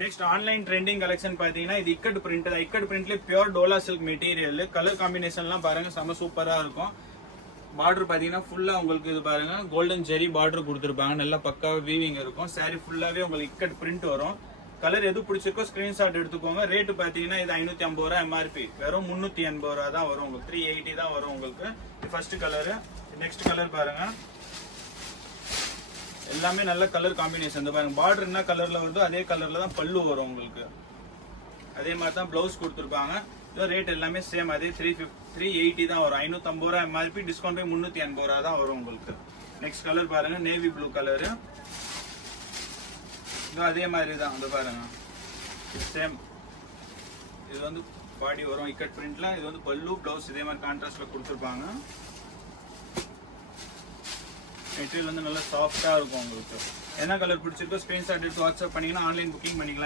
Next online trending collection பாத்தீங்கன்னா இது ikat print தான். இக்கட் பிரிண்ட்ல pure dola silk material. Colour காம்பினேஷன்லாம் பாருங்க செம சூப்பரா இருக்கும். பார்டர் பாத்தீங்கன்னா ஃபுல்லா உங்களுக்கு இது பாருங்க கோல்டன் ஜெரி பார்டர் கொடுத்துருப்பாங்க. நல்லா பக்காவா வீவிங் இருக்கும். சாரி ஃபுல்லாவே உங்களுக்கு இக்கட் பிரிண்ட் வரும். கலர் எது பிடிச்சிருக்கோ ஸ்கிரீன்ஷாட் எடுத்துக்கோங்க. ரேட்டு பாத்தீங்கன்னா இது 550 ரூபா எம்ஆர்பி, வெறும் 380 ரூபா தான் வரும் உங்களுக்கு. 380 தான் வரும் உங்களுக்கு. First colour. நெக்ஸ்ட் கலர் பாருங்க, எல்லாமே நல்ல கலர் காம்பினேஷன். இந்த பாருங்க பார்டர் என்ன கலர்ல வருதோ அதே கலர்ல தான் பல்லு வரும் உங்களுக்கு. அதே மாதிரி தான் பிளவுஸ் கொடுத்துருப்பாங்க. ரேட் எல்லாமே சேம், அதே 380 தான் வரும். 550 ரூபா எம்ஆர்பி, டிஸ்கவுண்ட் 380 ரூபா தான் வரும் உங்களுக்கு. நெக்ஸ்ட் கலர் பாருங்க, நேவி ப்ளூ கலரு. அதே மாதிரி தான் இந்த பாருங்க சேம். இது வந்து பாடி வரும் இக்கட் பிரிண்ட்ல. இது வந்து பல்லு பிளவுஸ் இதே மாதிரி கான்ட்ராஸ்ட்ல கொடுத்துருப்பாங்க. மெட்டீரியல் வந்து நல்லா சாஃப்டா இருக்கும் உங்களுக்கு. என்ன கலர் பிடிச்சிருக்கோ ஸ்கிரீன்ஷாட் எடுத்து வாட்ஸ்அப் பண்ணீங்கன்னா ஆன்லைன் புக்கிங் பண்ணிக்கலாம்.